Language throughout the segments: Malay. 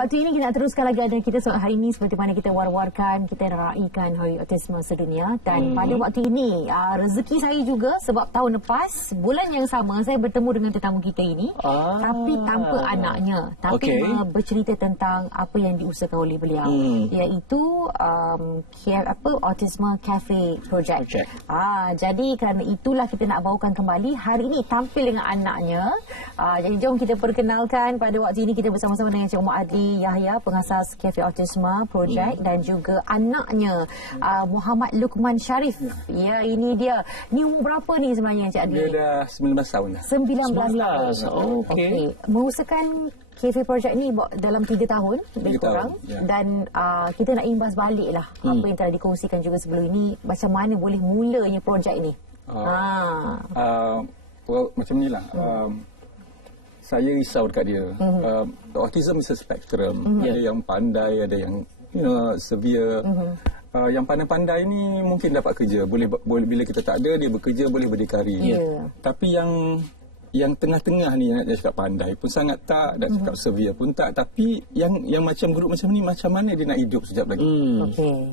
waktu ini kita nak teruskan lagi ada kita hari ini seperti mana kita war-warkan, kita raikan Hari Autisme Sedunia. Dan pada waktu ini, rezeki saya juga sebab tahun lepas, bulan yang sama saya bertemu dengan tetamu kita ini. Tapi tanpa anaknya. Tapi bercerita tentang apa yang diusahakan oleh beliau. Iaitu Autisme Cafe Project. Jadi kerana itulah kita nak bawakan kembali. Hari ini tampil dengan anaknya. Jadi jom kita perkenalkan. Pada waktu ini kita bersama-sama dengan Encik Omar Adli Yahya, pengasas Cafe Autisme Project, dan juga anaknya Muhammad Luqman Sharif. Ya, ini dia. Ni umur berapa ni sebenarnya Encik Adli? Dia dah 19 tahun dah. 19 tahun. Okey. Mengusahakan Cafe Project ni dalam 3 tahun lebih kurang. Dan kita nak imbas balik lah apa yang telah dikongsikan juga sebelum ini. Macam mana boleh mulanya projek ni? Macam ni lah. Saya risau dekat dia. Autism is a spectrum. Ada yang pandai, ada yang severe. Yang pandai-pandai ni mungkin dapat kerja. Boleh bila kita tak ada, dia bekerja, boleh berdikari. Tapi yang tengah-tengah ni nak cakap pandai pun sangat tak, nak cakap severe pun tak. Tapi yang macam grup macam ni, macam mana dia nak hidup sekejap lagi?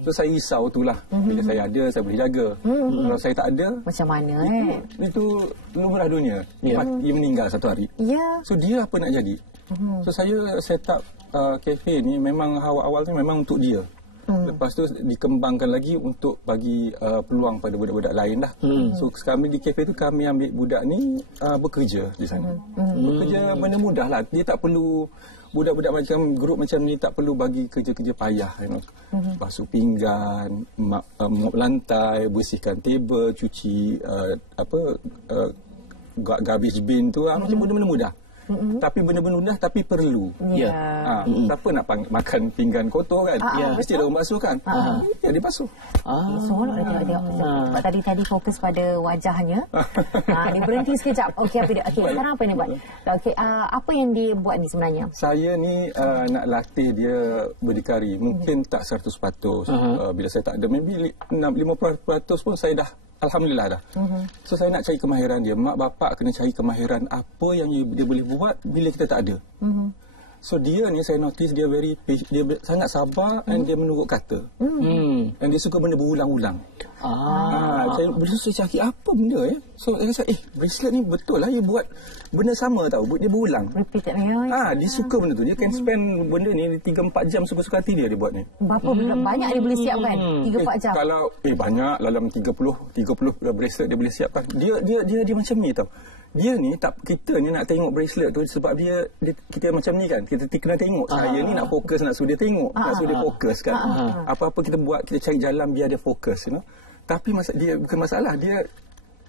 So saya risau tu lah. Bila saya ada, saya boleh jaga. Kalau saya tak ada, macam mana itu lumrah dunia. Dia meninggal satu hari. So dia apa nak jadi? So saya set up cafe ni memang awal-awal ni memang untuk dia. Lepas tu dikembangkan lagi untuk bagi peluang pada budak-budak lain dah. So kami di kafe tu kami ambil budak ni bekerja di sana. Bekerja benda mudah lah. Dia tak perlu, budak-budak macam grup macam ni tak perlu bagi kerja-kerja payah, basuh pinggan, mop lantai, bersihkan tebel, cuci garbage bin tu, macam benda-benda mudah. Tapi benda-benda mudah tapi perlu. Siapa nak makan pinggan kotor kan? Mesti ada orang basuh kan? Dia basuh. Seronok dia tengok. Tadi fokus pada wajahnya. Dia berhenti sekejap. Okey, sekarang apa yang dia buat? Apa yang dia buat ni sebenarnya? Saya ni nak latih dia berdikari. Mungkin tak 100%. Bila saya tak ada, maybe 50% pun saya dah alhamdulillah dah. So saya nak cari kemahiran dia. Mak bapak kena cari kemahiran apa yang dia boleh buat bila kita tak ada. So dia ni saya notice dia sangat sabar dan dia menurut kata. Dan dia suka benda berulang-ulang. Saya cari apa benda So saya rasa bracelet ni betul lah dia buat benda sama tau. Dia berulang. Repeated. Dia suka benda tu. Dia can spend benda ni 3-4 jam suka-suka hati dia buat ni. Berapa banyak dia boleh siapkan? 3-4 jam. Kalau banyak dalam 30 bracelet dia boleh siapkan. Dia macam ni tau. Dia ni kita ni nak tengok bracelet tu sebab kita macam ni kan. Kita kena tengok. Saya ni nak fokus, nak suruh dia tengok, nak suruh dia fokus kan. Apa-apa kita buat, kita cari jalan biar dia fokus, Tapi dia bukan masalah. Dia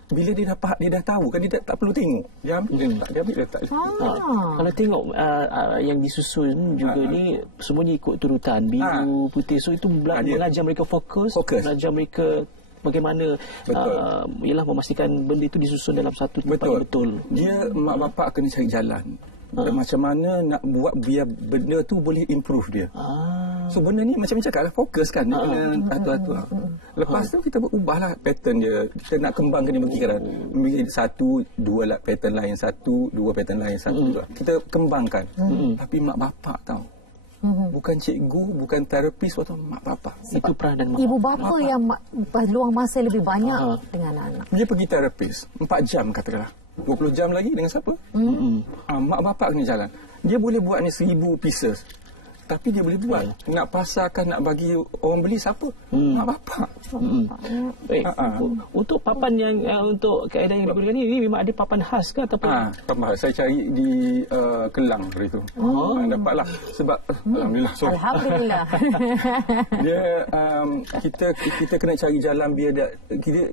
bila dia dah tahu kan, dia tak perlu tengok. Dia ambil letak. Kalau tengok yang disusun juga ni semuanya ikut turutan biru, putih. So itu mengajar mereka fokus. Mengajar mereka bagaimana ialah memastikan benda itu disusun dalam satu tempat yang betul. Dia mak bapak kena cari jalan. Dan macam mana nak buat biar benda tu boleh improve dia. So benda ni macam cakap lah, fokus kan. Dia kena atur-atur. Lepas tu kita ubahlah pattern dia. Kita nak kembangkan dia berkira. 1-2 pattern lain, 1-2 pattern lain, 1-2. Kita kembangkan. Tapi mak bapak tahu. Bukan cikgu, bukan terapis, atau mak bapak. Itu peranan mak ibu bapa yang luang masa lebih banyak dengan anak. Dia pergi terapis 4 jam katakanlah. 20 jam lagi dengan siapa? Mak bapak kena jalan. Dia boleh buat ni 1000 pieces. Tapi dia boleh buat. Nak pasarkan, nak bagi orang beli siapa? Mak bapak. Untuk papan yang untuk kaedah yang digunakan ini memang ada papan khas ke ataupun? Papan khas. Saya cari di Kelang hari itu. Dapatlah. Sebab alhamdulillah. Alhamdulillah. Dia kita kena cari jalan biar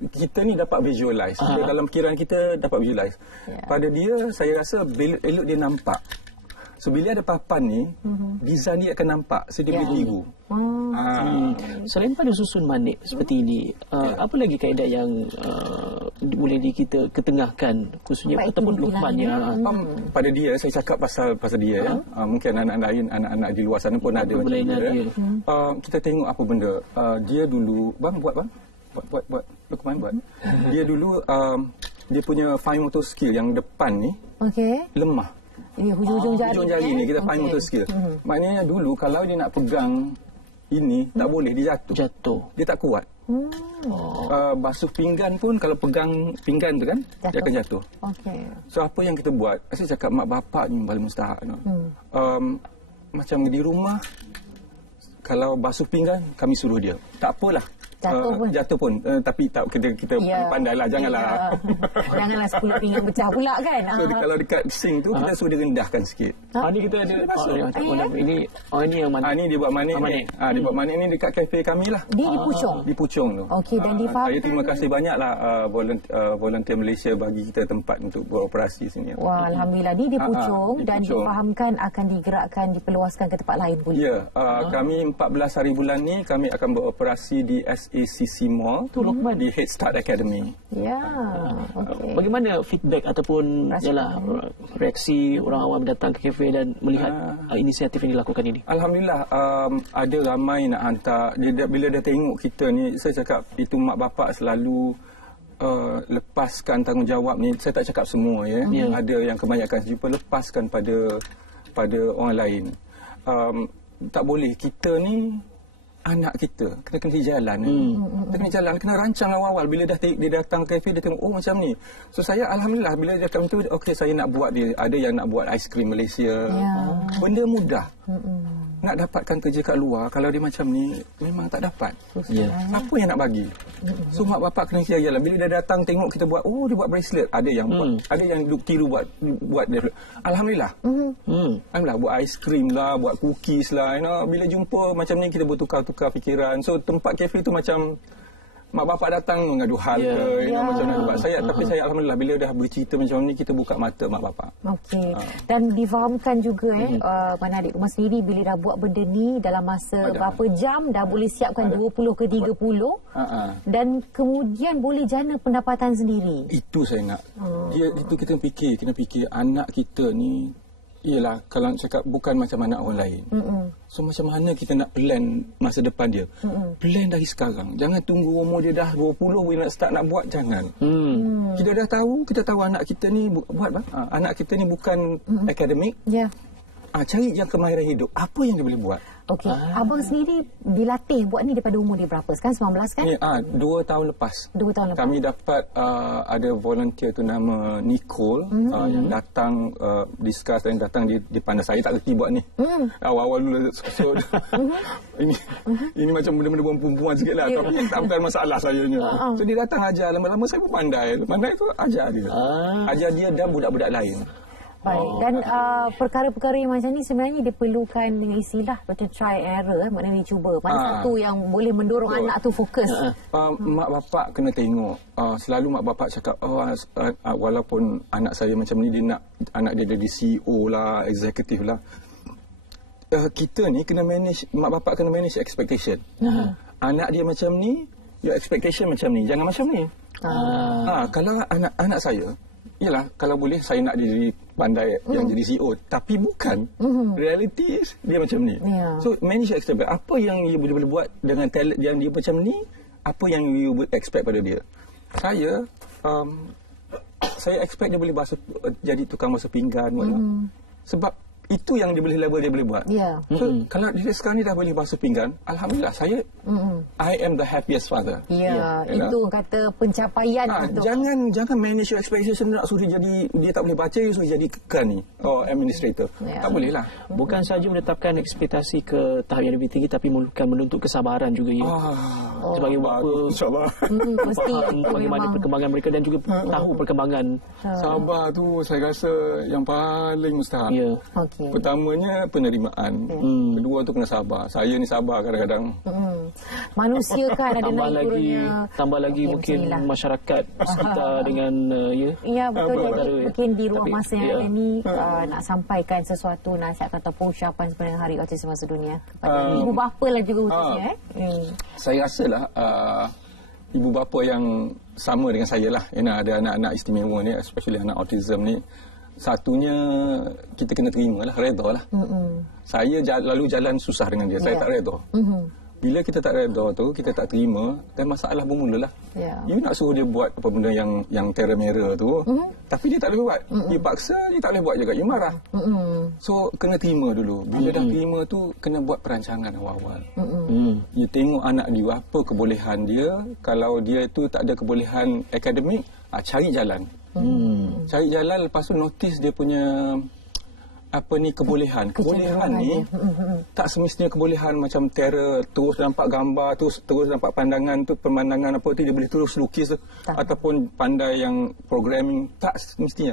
kita ni dapat visualize. Dalam fikiran kita dapat visualize. Pada dia saya rasa elok dia nampak. So bila ada papan ni, design dia akan nampak. So dia boleh tiru. Selain pada susun manik seperti ini, apa lagi kaedah yang boleh kita ketengahkan khususnya ataupun Luqman ya? Pada dia saya cakap pasal dia mungkin anak-anak lain, anak-anak di luar sana pun ada macam dia. Kita tengok apa benda. Dia dulu buat Luqman buat. Dia dulu dia punya fine motor skill yang depan ni lemah. Hujung-hujung jari ni kita panggil motor skill. Maknanya dulu kalau dia nak pegang ini tak boleh, dia jatuh. Dia tak kuat. Basuh pinggan pun kalau pegang pinggan tu kan dia akan jatuh. So apa yang kita buat, saya cakap mak bapak ni paling mustahak. Macam di rumah kalau basuh pinggan kami suruh dia, tak apalah jatuh pun tapi tak kita pandailah, janganlah 10 pinggan pecah pula kan. So kalau dekat sink tu kita suruh dia rendahkan sikit. Ni kita ada ini yang mana? Ni dia buat manik. Dia buat manik ni dekat kafe kami lah. Di Puchong tu. Okey, dan difahamkan. Saya terima kasih banyaklah volunteer Malaysia bagi kita tempat untuk beroperasi sini. Wah, alhamdulillah di Puchong dan difahamkan akan digerakkan, diperluaskan ke tempat lain pun. Ya, kami 14 hari bulan ni kami akan beroperasi di SACC Mall di Head Start Academy. Ya. Okay. Bagaimana feedback ataupun reaksi orang awam datang ke kafe dan melihat inisiatif yang dilakukan ini? Alhamdulillah, ada ramai nak hantar. Bila dia tengok kita ni, saya cakap itu mak bapak selalu lepaskan tanggungjawab ni. Saya tak cakap semua ya. Ada yang kebanyakan jumpa lepaskan pada orang lain. Tak boleh, kita ni anak kita kena jalan. Kita kena jalan, kena rancang awal-awal. Bila dia datang ke kafe, dia tengok macam ni. So saya alhamdulillah bila dia cakap tu, okey saya nak buat dia. Ada yang nak buat aiskrim Malaysia. Benda mudah. Nak dapatkan kerja kat luar kalau dia macam ni memang tak dapat. Apa yang nak bagi? So mak bapak kena jalan. Bila dia datang tengok kita buat, dia buat bracelet. Ada yang buat, ada yang duk tiru buat dia. Alhamdulillah. Alhamdulillah buat aiskrim lah, buat cookies lah. Bila jumpa macam ni kita bertukar-tukar fikiran. So tempat kafe tu macam mak bapak datang mengadu hal ke macam nak buat saya, tapi saya alhamdulillah bila dah bercerita macam ni kita buka mata mak bapak. Okey. Dan difahamkan juga mana adik rumah sendiri bila dah buat benda ni dalam masa berapa jam dah boleh siapkan 20 ke 30 dan kemudian boleh jana pendapatan sendiri. Itu saya nak. Itu kita kena fikir anak kita ni. Iyalah, kalau nak cakap bukan macam anak orang lain. So macam mana kita nak plan masa depan dia? Plan dari sekarang. Jangan tunggu umur dia dah 20 baru nak start nak buat, jangan. Kita tahu anak kita ni buat anak kita ni bukan akademik. Cari yang kemahiran hidup. Apa yang dia boleh buat? Okey. Abang sendiri dilatih buat ni daripada umur dia berapa? Sekarang 19 kan? 2 tahun lepas. 2 tahun lepas. Kami dapat ada volunteer tu nama Nicole yang datang discuss dan datang di pandai. Saya tak reti buat ni. Awal-awal dulu so ini macam benda-benda perempuan sikit lah. Tapi tak bukan masalah saya ni. So dia datang ajar. Lama-lama saya pun pandai. Pandai tu ajar dia. Ajar dia dan budak-budak lain. Baik. Dan perkara-perkara yang macam ni sebenarnya diperlukan dengan istilah macam try error, maknanya dicuba. Mana satu yang boleh mendorong anak tu fokus. Mak bapak kena tengok. Selalu mak bapak cakap, walaupun anak saya macam ni, dia nak anak dia jadi CEO lah, eksekutif lah. Kita ni kena manage, mak bapak kena manage expectation. Anak dia macam ni, your expectation macam ni. Jangan macam ni. Kalau anak saya, yalah, kalau boleh saya nak jadi pandai yang jadi CEO, tapi bukan. Reality dia macam ni. So manage expect. Apa yang you boleh buat dengan talent yang dia macam ni, apa yang you expect pada dia. Saya expect dia boleh jadi tukang basuh pinggan. Sebab itu yang dia boleh level dia boleh buat. So kalau dia sekarang ni dah boleh basuh pinggan, alhamdulillah saya I am the happiest father. Itu kata pencapaian untuk. Jangan manage your expectation nak suruh jadi dia tak boleh baca, suruh jadi ni administrator. Tak boleh lah. Bukan saja menetapkan ekspektasi ke tahap yang lebih tinggi, tapi menuntut kesabaran juga ya. Sebagai bapa mesti bagaimana perkembangan mereka dan juga tahu perkembangan. Sabar tu saya rasa yang paling mustahak. Pertamanya penerimaan. Kedua tu kena sabar. Saya ni sabar kadang-kadang. Manusia kan ada naik turunnya. Tambah lagi mungkin masyarakat sekitar dengan betul. Mungkin di ruang masa yang ini nak sampaikan sesuatu nasihat atau ucapan sebenarnya Hari Autism Sedunia kepada ibu bapa lah juga khususnya. Saya rasalah ibu bapa yang sama dengan saya lah. Ada anak-anak istimewa ni, especially anak autism ni. Satunya kita kena terima lah, redha lah. Saya lalu jalan susah dengan dia. Saya tak redha. Bila kita tak redha tu, kita tak terima, dan masalah bermula lah. You nak suruh dia buat apa benda yang terror-merah tu, tapi dia tak boleh buat. Dia paksa, dia tak boleh buat juga. You marah. So, kena terima dulu. Bila dah terima tu, kena buat perancangan awal-awal. You tengok anak you, apa kebolehan dia. Kalau dia tu tak ada kebolehan akademik, cari jalan. Cari jalan, lepas tu notice dia punya kebolehan ni tak semestinya kebolehan macam terror, terus nampak gambar, terus nampak pandangan tu, pemandangan apa tu dia boleh terus lukis ataupun pandai yang programming, tak semestinya.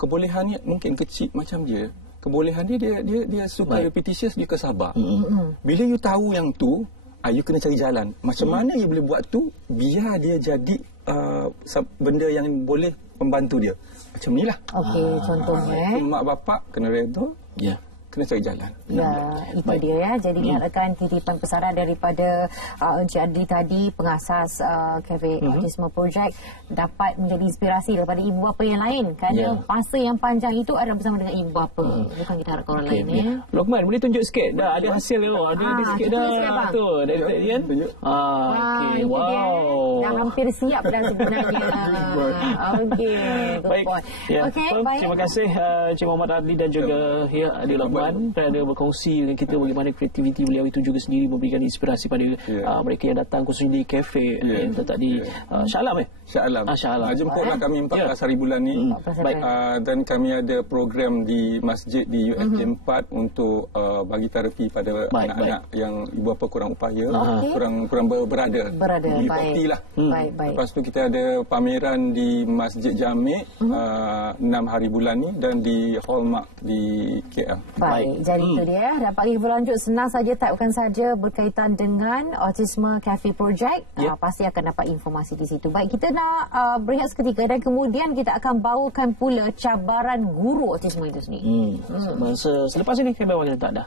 Kebolehan ni mungkin kecil macam dia. Kebolehan dia suka repetitious, dia kesabar. Bila you tahu yang tu, you kena cari jalan. Macam mana you boleh buat tu biar dia jadi benda yang boleh membantu dia. Macam ni lah. Okey, contohnya. Mak bapak kena redha. Kena cari jalan. Itu dia ya. Jadi diharapkan titipan pesanan daripada Encik Adli tadi, pengasas Cafe Autism Project, dapat menjadi inspirasi daripada ibu bapa yang lain. Kerana masa yang panjang itu ada bersama dengan ibu bapa. Bukan kita harapkan orang lain ya. Lokman, boleh tunjuk sikit? Dah ada hasil tu. Ada sikit dah. Tu. Dari Dian. Wow. Dah hampir siap dah sebenarnya. Okey. Baik. Terima kasih Encik Muhammad Adli dan juga Adli Lokman kerana berkongsi dengan kita bagaimana kreativiti beliau itu juga sendiri memberikan inspirasi pada mereka yang datang khususnya di kafe yang tadi. Shah Alam Shah Alam. Jemputlah kami 14 hari bulan ni. Dan kami ada program di masjid di UFJ 4 untuk bagi terapi pada anak-anak yang ibu bapa kurang upaya, kurang berada. Di property lah. Lepas tu kita ada pameran di Masjid Jamek 6 hari bulan ni dan di Hallmark di KL. Baik, jadi itu dia. Dapat lagi berlanjut, senang saja typekan saja berkaitan dengan Autism Cafe Project. Pasti akan dapat informasi di situ. Baik, kita nak berehat seketika dan kemudian kita akan bawakan pula cabaran guru autisme itu sendiri. Selepas ini kami bawa kita tak ada.